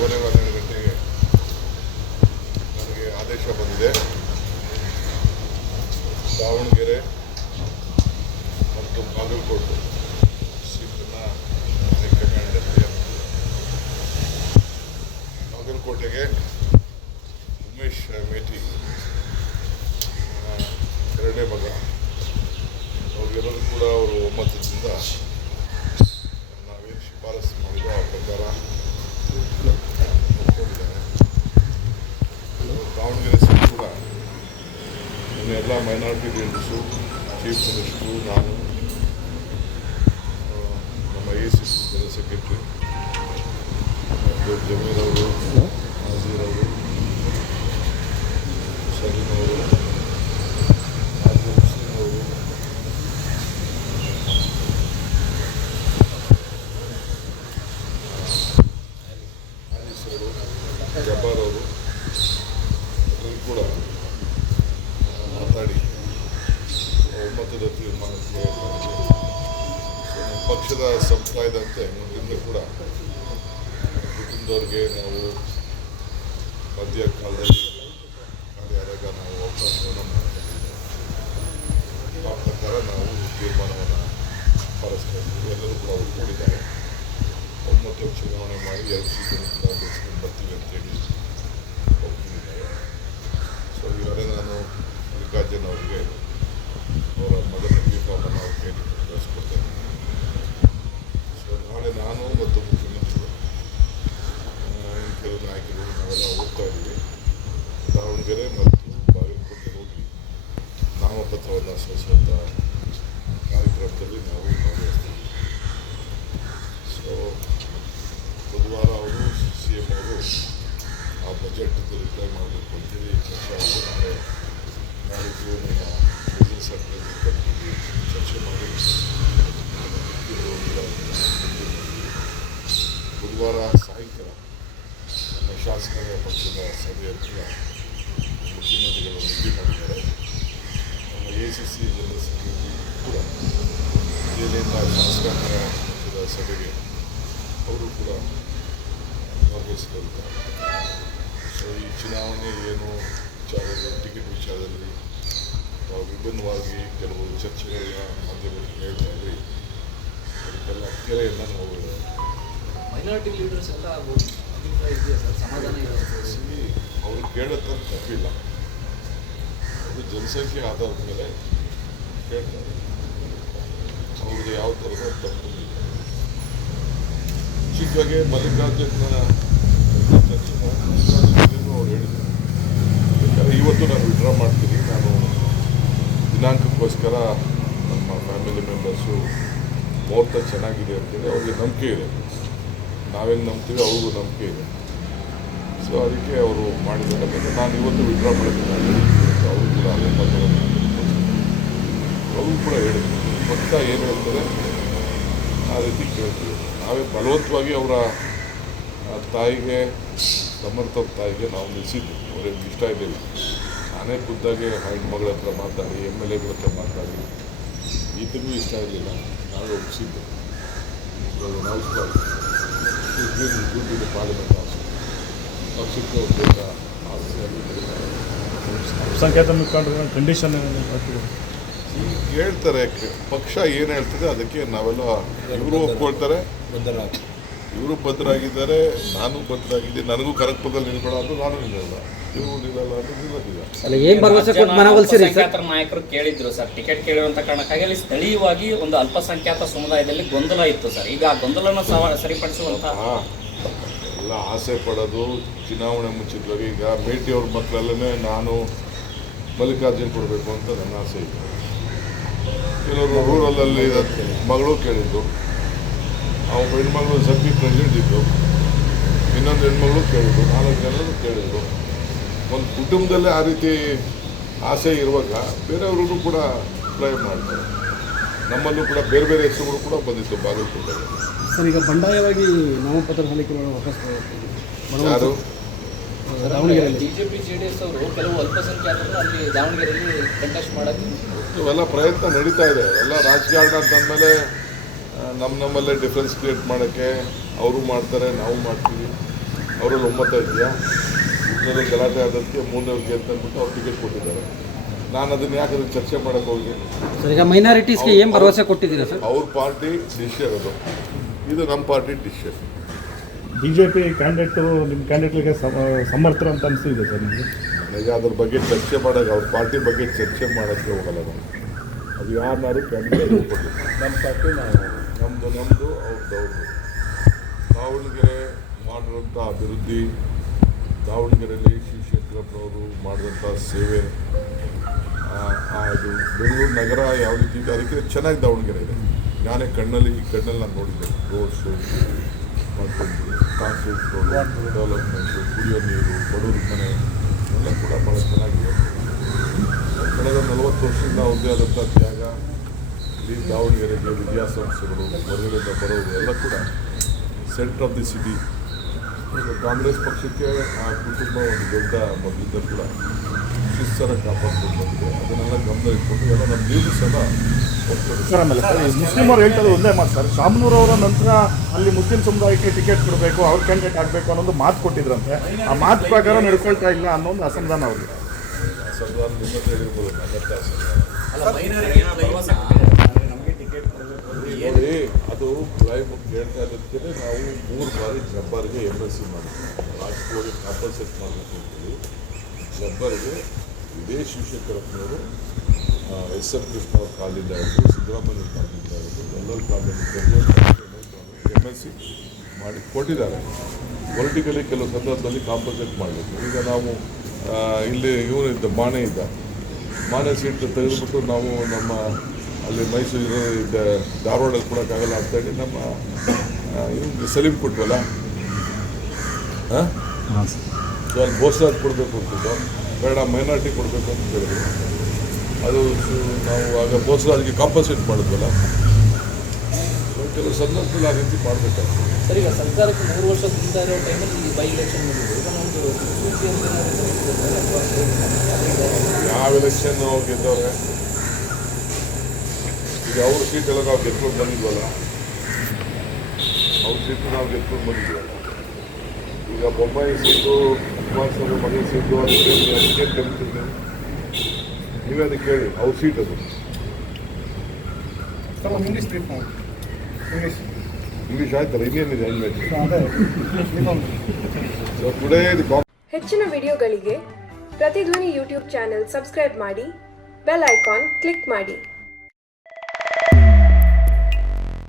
12 ಗಂಟೆಗೆ ನನಗೆ ಆದೇಶ ಬಂದಿದೆ. ದಾವಣಗೆರೆ ಮತ್ತು ಬಾಗಲಕೋಟೆ ಸೀಟನ್ನು ಹೈಕಮಾಂಡ್ ಬಾಗಲಕೋಟೆಗೆ ಉಮೇಶ್ ಮೇಟಿ ಎರಡನೇ ಮಗ ಅವ್ರಿಗೆಲ್ಲರೂ ಕೂಡ ಅವರು ಒಮ್ಮತದಿಂದ ನಾವೇನು ಶಿಫಾರಸು ಮಾಡಿದೋ ಆ ಪ್ರಕಾರ ಒಪ್ಕೊಂಡಿದ್ದಾರೆ. ದಾವಣಗೆರೆ ಸೀಟ್ ಕೂಡ ಎಲ್ಲ ಮೈನಾರಿಟಿ ಲೀಡರ್ಸು, ಚೀಫ್ ಮಿನಿಸ್ಟ್ರು, ನಾನು, ನಮ್ಮ ACC ಜನರಲ್ ಸೆಕ್ರೆಟರಿ ಜಮೀರ್ ಅವರು, ನಾಜೀರ್ ಅವರು, ಸಲೀಮ್ ಅವರು, ಮುಸ್ಲಿಂ ಅವರು, ಆನೀಸ್ ಅವರು, ಜಬ್ಬಾರ್ ಅವರು ಎಲ್ಲರೂ ಕೂಡ ಮಾತಾಡಿ ಒಮ್ಮತದ ತೀರ್ಮಾನಕ್ಕೆ ನಮ್ಮ ಪಕ್ಷದ ಸಂಪ್ರದಾಯದಂತೆ ಮುಂದಿನ ಕೂಡ ಕುಟುಂಬದವ್ರಿಗೆ ನಾವು ಮಧ್ಯ ಕಾಲದಲ್ಲಿ ಖಾಲಿಯಾದಾಗ ನಾವು ಅವಕಾಶವನ್ನು ಮಾಡಿಕೊಂಡಿದ್ದೇವೆ. ಆ ಪ್ರಕಾರ ನಾವು ತೀರ್ಮಾನವನ್ನು ಪಾಲಿಸ್ಕೊಂಡು ಎಲ್ಲರೂ ಕೂಡ ಒಪ್ಕೊಂಡಿದ್ದಾರೆ. ಒಮ್ಮತ ಚುನಾವಣೆ ಮಾಡಿ 2 ಸೀಟನ್ನು ಕೂಡ ಗೆಲ್ಸ್ಕೊಂಡು ಬರ್ತೀವಿ ಅಂತೇಳಿ ಒಪ್ಕೊಂಡಿದ್ದಾರೆ. ಸೊ ಈಗಾಗಲೇ ನಾನು ಮಲ್ಲಿಕಾರ್ಜುನ್ ಅವರಿಗೆ ಅವರ ಮಗನ ಯೂನಿಫಾರ್ಮನ್ನು ಅವ್ರ ಕೈಲಿ ಕಳಿಸ್ಕೊಡ್ತೇನೆ. ಸೊ ನಾಳೆ ನಾನು ಮತ್ತು ಮುಖ್ಯಮಂತ್ರಿಗಳು ಕೆಲವು ನಾಯಕರು ನಾವೆಲ್ಲ ಹೋಗ್ತಾ ಇದ್ದೀವಿ. ದಾವಣಗೆರೆ ಮತ್ತು ಬಾಗಲಕೋಟೆ ಹೋಗಿ ನಾಮಪತ್ರವನ್ನು ಸಲ್ಲಿಸುವಂಥ ಕಾರ್ಯಕ್ರಮದಲ್ಲಿ ನಾವು ಭಾಗವಹಿಸ್ತೀವಿ. ಸೊ ಬುಧವಾರ ಅವರು CM ಅವರು ಆ ಬಜೆಟ್ಗೆ ರಿಪ್ಲೈ ಮಾಡಬೇಕು ಅಂತೇಳಿ ಚರ್ಚೆ ಆಗಿದೆ. ನಾಡಿದ್ದು ನಮ್ಮ ಬಿಸ್ನೆಸ್ ಸೆಕ್ಟರ್ಗೆ ಕರ್ಕೊಂಡು ಚರ್ಚೆ ಮಾಡಿ ಬುಧವಾರ ಸಾಯಂಕಾಲ ನಮ್ಮ ಶಾಸಕರ ಪಕ್ಷದ ಸಭೆಯಲ್ಲಿ ಕೂಡ ಮುಖ್ಯಮಂತ್ರಿಗಳು ಭೇಟಿ ಮಾಡಿದ್ದಾರೆ. ನಮ್ಮ ACC ಜನರಲ್ ಸೆಕ್ರೆಟರಿ ಕೂಡ ದೆಹಲಿಯಿಂದ ಶಾಸಕಾಂಗ ಪಕ್ಷದ ಸಭೆಗೆ ಅವರು ಕೂಡ ಭಾಗವಹಿಸಲಿದ್ದಾರೆ. ಸೊ ಈ ಚುನಾವಣೆ ಏನು ವಿಚಾರದಲ್ಲಿ, ಟಿಕೆಟ್ ವಿಚಾರದಲ್ಲಿ ವಿಭಿನ್ನವಾಗಿ ಕೆಲವು ಚರ್ಚೆಗಳ ಮಾಧ್ಯಮದಲ್ಲಿ ಹೇಳ್ತಾ ಇದ್ವಿ. ಅದಕ್ಕೆಲ್ಲ ಕೆರೆಯನ್ನು ನಾವು ಮೈನಾರಿಟಿ ಲೀಡರ್ಸ್ ಎಲ್ಲ ಅಭಿಪ್ರಾಯ ಇದೆಯಾ ಸರ್? ಸಮಾಧಾನ ಇದೆ? ಅವರು ಕೇಳೋದ್ರ ತಪ್ಪಿಲ್ಲ. ಅದು ಜನಸಂಖ್ಯೆ ಆಧಾರದ ಮೇಲೆ ಕೇಳ್ತಾರೆ. ಅವ್ರದ್ದು ಯಾವ ಥರದ ತಪ್ಪು ಇಲ್ಲ. ಚಿಕ್ಕವಾಗಿ ಮಲ್ಲಿಕಾರ್ಜುನ ಅವ್ರು ಹೇಳಿದ್ರು, ಯಾಕಂದರೆ ಇವತ್ತು ನಾನು ವಿಡ್ರಾ ಮಾಡ್ತೀನಿ, ನಾನು ದಿನಾಂಕಕ್ಕೋಸ್ಕರ ನಮ್ಮ ಫ್ಯಾಮಿಲಿ ಮೆಂಬರ್ಸು ಮುಹೂರ್ತ ಚೆನ್ನಾಗಿದೆ ಅಂತೇಳಿ ಅವ್ರಿಗೆ ನಂಬಿಕೆ ಇದೆ. ನಾವೇನು ನಂಬ್ತೀವಿ ಅವ್ರಿಗೂ ನಂಬಿಕೆ ಇದೆ. ಸೊ ಅದಕ್ಕೆ ಅವರು ಮಾಡಿದ್ದಾರೆ. ನಾನು ಇವತ್ತು ವಿಡ್ರಾ ಮಾಡೋದಿಲ್ಲ ಅವರು ಕೂಡ ಒಮ್ಮತವನ್ನು ಅವರು ಕೂಡ ಹೇಳಿದ್ರು. ಪಕ್ಷ ಏನು ಹೇಳ್ತಾರೆ ಆ ರೀತಿ ಕೇಳ್ತೀವಿ. ನಾವೇ ಬಲವಂತವಾಗಿ ಅವರ ತಾಯಿಗೆ, ಸಮರ್ಥ ತಾಯಿಗೆ ನಾವು ನಿಲ್ಲಿಸಿದ್ವಿ. ಅವ್ರಿಗೆ ಇಷ್ಟ ಇರಲಿಲ್ಲ. ನಾನೇ ಖುದ್ದಾಗಿ ಹೆಣ್ಮಗಳ ಹತ್ರ ಮಾತಾಡಿ, MLAಗಳ ಹತ್ರ ಮಾತಾಡಿ, ಈತನಿಗೂ ಇಷ್ಟ ಇರಲಿಲ್ಲ. ನಾವೇ ಒಪ್ಪಿಸಿದ್ದೆ. ನಾವು ದುಡ್ಡಿಗೆ ಪಾರ್ಲಿಮೆಂಟ್ ಪಕ್ಷಕ್ಕೆ ಹೋಗ್ಬೇಕ ಆಸ್ತಿಯಾಗಿ ಸಂಖ್ಯಾತ ಮುಖಂಡರ ಕಂಡೀಷನ್ ಈಗ ಹೇಳ್ತಾರೆ. ಪಕ್ಷ ಏನು ಹೇಳ್ತದೆ ಅದಕ್ಕೆ ನಾವೆಲ್ಲ ಇವರು ಒಪ್ಕೊಳ್ತಾರೆ. ಇವರು ಬದ್ಧರಾಗಿದ್ದಾರೆ, ನಾನು ಬದ್ಧರಾಗಿದ್ದೀನಿ. ನನಗೂ ಕನಕಪುರದಲ್ಲಿ ನಿಲ್ಬೇಡ ಅಂದ್ರೆ ನಾನು ನಿಲ್ಲಲ್ಲ, ಇವರು ನಿಲ್ಲಲ್ಲ ಅಂದ್ರೆ ಅಲ್ಪಸಂಖ್ಯಾತರ ನಾಯಕರು ಕೇಳಿದ್ರು ಸರ್, ಟಿಕೆಟ್ ಕೇಳಿರುವಂತ ಕಾರಣಕ್ಕಾಗಿ ಅಲ್ಲಿ ಸ್ಥಳೀಯವಾಗಿ ಒಂದು ಅಲ್ಪಸಂಖ್ಯಾತ ಸಮುದಾಯದಲ್ಲಿ ಗೊಂದಲ ಇತ್ತು ಸರ್. ಈಗ ಆ ಗೊಂದಲನ ಸರಿಪಡಿಸುವಂತ ಎಲ್ಲ ಆಸೆ ಪಡೋದು ಚುನಾವಣೆ ಮುಂಚಿತವಾಗಿ. ಈಗ ಮೇಟಿ ಅವ್ರ ಮಕ್ಕಳಲ್ಲೇ ನಾನು ಮಲ್ಲಿಕಾರ್ಜುನ್ ಕೊಡಬೇಕು ಅಂತ ನನ್ನ ಆಸೆ ಇತ್ತು. ಕೆಲವರು ರೂರಲಲ್ಲಿ ಮಗಳು ಕೇಳಿದ್ದು, ಅವ್ರ ಹೆಣ್ಮಗಳು ಸಭ್ಯ ಪ್ರೆಸಿಡೆಂಟ್ ಇದ್ದು, ಇನ್ನೊಂದು ಹೆಣ್ಮಗಳು ಕೇಳಿದ್ರು, 4 ಜನರು ಕೇಳಿದ್ರು. ಒಂದು ಕುಟುಂಬದಲ್ಲೇ ಆ ರೀತಿ ಆಸೆ ಇರುವಾಗ ಬೇರೆಯವ್ರಿಗೂ ಕೂಡ ಅಪ್ಲೈ ಮಾಡ್ತಾರೆ. ನಮ್ಮಲ್ಲೂ ಕೂಡ ಬೇರೆ ಬೇರೆ ಹೆಸರುಗಳು ಕೂಡ ಬಂದಿತ್ತು ಬಾಗಲಕೋಟೆಗೆ. ಸರ್, ಈಗ ಬಂಡಾಯವಾಗಿ ನಾಮಪತ್ರ ಸಲ್ಲಿಕೆಗಳು ವಾಪಸ್ ಯಾರು ದಾವಣಗೆರೆಯಲ್ಲಿ ಬಿಜೆಪಿ JDS ಅವರು ಕೆಲವು ಅಲ್ಪಸಂಖ್ಯಾತರು ಅಲ್ಲಿ ದಾವಣಗೆರೆಯಲ್ಲಿ ಕಂಟೆಸ್ಟ್ ಮಾಡೋಕ್ಕೆ ಇವೆಲ್ಲ ಪ್ರಯತ್ನ ನಡೀತಾ ಇದೆ. ಎಲ್ಲ ರಾಜಕಾರಣ ಅಂತಂದಮೇಲೆ ನಮ್ಮಲ್ಲೇ ಡಿಫ್ರೆನ್ಸ್ ಕ್ರಿಯೇಟ್ ಮಾಡೋಕ್ಕೆ ಅವರು ಮಾಡ್ತಾರೆ, ನಾವು ಮಾಡ್ತೀವಿ. ಅವರಲ್ಲಿ ಒಮ್ಮತ ಇದೆಯಾ, ಇದರಲ್ಲಿ ಗಲಾಟೆ ಆದದಕ್ಕೆ ಮೂರನೇವ್ರಿಗೆ ಅಂತ ಅಂದ್ಬಿಟ್ಟು ಅವ್ರು ಟಿಕೆಟ್ ಕೊಟ್ಟಿದ್ದಾರೆ. ನಾನು ಅದನ್ನು ಯಾಕೆ ಅದನ್ನು ಚರ್ಚೆ ಮಾಡೋಕ್ಕೆ ಹೋಗಿ. ಸರ್ ಈಗ ಮೈನಾರಿಟೀಸ್ಗೆ ಏನು ಭರವಸೆ ಕೊಟ್ಟಿದ್ದೀರಾ ಸರ್? ಅವ್ರ ಪಾರ್ಟಿ ಡಿಸಿಷನ್ ಅದು, ಇದು ನಮ್ಮ ಪಾರ್ಟಿ ಡಿಸಿಷನ್. ಬಿಜೆಪಿ ಕ್ಯಾಂಡಿಡೇಟು ನಿಮ್ಮ ಕ್ಯಾಂಡಿಡೇಟ್ಗೆ ಸಮರ್ಥರು ಅಂತ ಅನಿಸ್ತಿದೆ ಸರ್ ನಿಮಗೆ? ನನಗೆ ಅದ್ರ ಬಗ್ಗೆ ಚರ್ಚೆ ಮಾಡೋಕ್ಕೆ, ಅವ್ರ ಪಾರ್ಟಿ ಬಗ್ಗೆ ಚರ್ಚೆ ಮಾಡೋಕ್ಕೆ ಹೋಗಲ್ಲ ನಾನು. ಅದು ಯಾರನ್ನಾರು ಕ್ಯಾಂಡಿಡೇಟ್ ಕೊಡಲಿ. ನಮ್ಮ ಪಾರ್ಟಿ ನಮ್ಮದು ಅವ್ರದ್ದು. ದಾವಣಗೆರೆ ಮಾಡಿರೋಂಥ ಅಭಿವೃದ್ಧಿ, ದಾವಣಗೆರೆಯಲ್ಲಿ ಶಿವಶಂಕರಪ್ಪನವರು ಮಾಡಿದಂಥ ಸೇವೆ, ಅದು ಬೆಂಗಳೂರು ನಗರ ಯಾವ ರೀತಿ ಇದೆ ಅದಕ್ಕೆ ಚೆನ್ನಾಗಿ ದಾವಣಗೆರೆ ಇದೆ. ನಾನೇ ಈ ಕಣ್ಣಲ್ಲಿ ನಾನು ನೋಡಿದ್ದೆ. ರೋಡ್ಸು ಮಾಡ್ಕೊಂಡು, ಕಾನ್ಕ್ರೀಟ್ ರೋಡ್ ಡೆವಲಪ್ಮೆಂಟು, ಕುಡಿಯೋ ನೀರು, ಬಡವ್ರ ಮನೆ ಎಲ್ಲ ಕೂಡ ಭಾಳ ಚೆನ್ನಾಗಿದೆ. ಕಳೆದ 40 ವರ್ಷದಿಂದ ಒಂದೇ ಆದಂಥ ತ್ಯಾಗ. ಈ ದಾವಣಗೆರೆಗೆ ವಿದ್ಯಾಸಂಸ್ಥೆಗಳು, ಹೊರಗಡೆಯಿಂದ ಬರೋರು ಎಲ್ಲ ಕೂಡ centre of the city. Congress ಪಕ್ಷಕ್ಕೆ ಆ ಕುಟುಂಬ ಒಂದು ದೊಡ್ಡ ಮೊದಲಿಂದ ಕೂಡ ಶಿಸ್ತರ ಕಾಪಾಡ್ಕೊಂಡು ಬಂದಿದೆ. ಅದನ್ನೆಲ್ಲ ಗಮನ ಇಟ್ಕೊಂಡು ಎಲ್ಲ ನಮ್ಮ ಲೀಡರ್ಸ್ ಎಲ್ಲ ಹೋಗ್ತಾರೆ. ಸರ್ ಆಮೇಲೆ ಸರ್ ಮುಸ್ಲಿಮರು ಹೇಳ್ತಾರೆ ಒಂದೇ ಮಾತು ಸರ್, ಶಾಮನೂರವರ ನಂತರ ಅಲ್ಲಿ ಮುಸ್ಲಿಂ ಸಮುದಾಯಕ್ಕೆ ಟಿಕೆಟ್ ಕೊಡಬೇಕು, ಅವ್ರ ಕ್ಯಾಂಡಿಡೇಟ್ ಆಗಬೇಕು ಅನ್ನೋದು ಮಾತು ಕೊಟ್ಟಿದ್ರಂತೆ. ಆ ಮಾತು ಪ್ರಕಾರ ನಡ್ಕೊಳ್ತಾ ಇಲ್ಲ ಅನ್ನೋ ಒಂದು ಅಸಮಾಧಾನ ಅವ್ರಿಗೆ. ಅಸಮಾಧಾನ ನಿಮ್ಮತ್ತೆ ಹೇಳಿರ್ಬೋದು, ನನ್ನತ್ತೆ ಅಸಮಾಧಾನ ನೋಡಿ. ಅದು ಲೈವ್ ಹೇಳ್ತಾ ಇರೋದಕ್ಕೆ ನಾವು 3 ಬಾರಿ ಜಬ್ಬರ್ಗೆ MLC ಮಾಡಿದ್ವಿ. ರಾಜಕೀಯವಾಗಿ ಕಾಂಪನ್ಸೇಟ್ ಮಾಡಬೇಕು ಅಂತೇಳಿ ಜಬ್ಬರ್ಗೆ ಇದೇ ಶಿವಶಂಕರಪ್ಪನವರು, SR ಕೃಷ್ಣ ಅವ್ರ ಕಾಲಿಂದ ಹಿಡಿದು, ಸಿದ್ದರಾಮಯ್ಯ ಕಾಲಿಂದ ಹಿಡಿದು ಎಲ್ಲರ ಕಾಲಿಂದ MLC ಮಾಡಿ ಕೊಟ್ಟಿದ್ದಾರೆ. ಪೊಲಿಟಿಕಲಿ ಕೆಲವು ಸಂದರ್ಭದಲ್ಲಿ ಕಾಂಪನ್ಸೇಟ್ ಮಾಡಬೇಕು. ಈಗ ನಾವು ಇಲ್ಲಿ ಇವನಿದ್ದ ಮಾನೆ ಸೀಟ್ ತೆಗೆದುಬಿಟ್ಟು ನಾವು ನಮ್ಮ ಅಲ್ಲಿ ಮೈಸೂರು ಧಾರವಾಡಲ್ಲಿ ಕೊಡೋಕ್ಕಾಗಲ್ಲ ಅಂತೇಳಿ ನಮ್ಮ ಇವ್ನಿಗೆ ಸಲೀಮ್ ಕೊಟ್ವಲ್ಲ, ಸೊ ಅಲ್ಲಿ ಬೋಸ್ರಾಜ್ ಕೊಡಬೇಕು ಅಂತಿದ್ದು, ಬೇಡ ಮೈನಾರಿಟಿ ಕೊಡಬೇಕು ಅಂತ ಹೇಳಿದ್ರು. ಅದು ನಾವು ಆಗ ಬೋಸ್ರಾಜ್ಗೆ ಕಾಂಪನ್ಸೇಟ್ ಮಾಡಿದ್ವಲ್ಲ. ಸೊ ಕೆಲವು ಸಂದರ್ಭದಲ್ಲಿ ಆ ರೀತಿ ಮಾಡಬೇಕಾಗ್ತದೆ. ಸರ್ ಈಗ ಸರ್ಕಾರಕ್ಕೆ 3 ವರ್ಷದಿಂದ ಇರೋ ಟೈಮಲ್ಲಿ ಈ ಬೈ ಎಲೆಕ್ಷನ್ ಮಾಡಿದ್ರು. ಈಗ ನಮ್ಮದು ಯಾವ ಎಲೆಕ್ಷನ್ ಗೆದ್ದವ್ರೆ? ಈಗ ಅವ್ರ ಸೀಟೆಲ್ಲ ನಾವು ಗೆದ್ಕೊಂಡು ಬಂದಿದ್ವಲ್ಲ, ಅವ್ರ ಸೀಟು ನಾವು ಗೆದ್ಕೊಂಡು ಬಂದಿದ್ವಲ್ಲ. ಈಗ ಬೊಮ್ಮಾಯಿ ಸೀಟು, ಕುಮಾರಸ್ವಾಮಿ ಮಗನ ಸೀಟು, ಅದಕ್ಕೆ ಕರಿತಿದ್ದೆ. ನೀವೇ ಅದಕ್ಕೆ ಕೇಳಿ, ಅವ್ರ ಸೀಟ್ ಅದು. ಇಂಗ್ಲೀಷ್ ಆಯ್ತಲ್ಲ, ಇನ್ನೇನಿದೆ ಹೆಚ್ಚಿನ ವಿಡಿಯೋಗಳಿಗೆ ಪ್ರತಿಧ್ವನಿ ಯೂಟ್ಯೂಬ್ ಚಾನೆಲ್ ಸಬ್ಸ್ಕ್ರೈಬ್ ಮಾಡಿ, ಬೆಲ್ ಐಕಾನ್ ಕ್ಲಿಕ್ ಮಾಡಿ.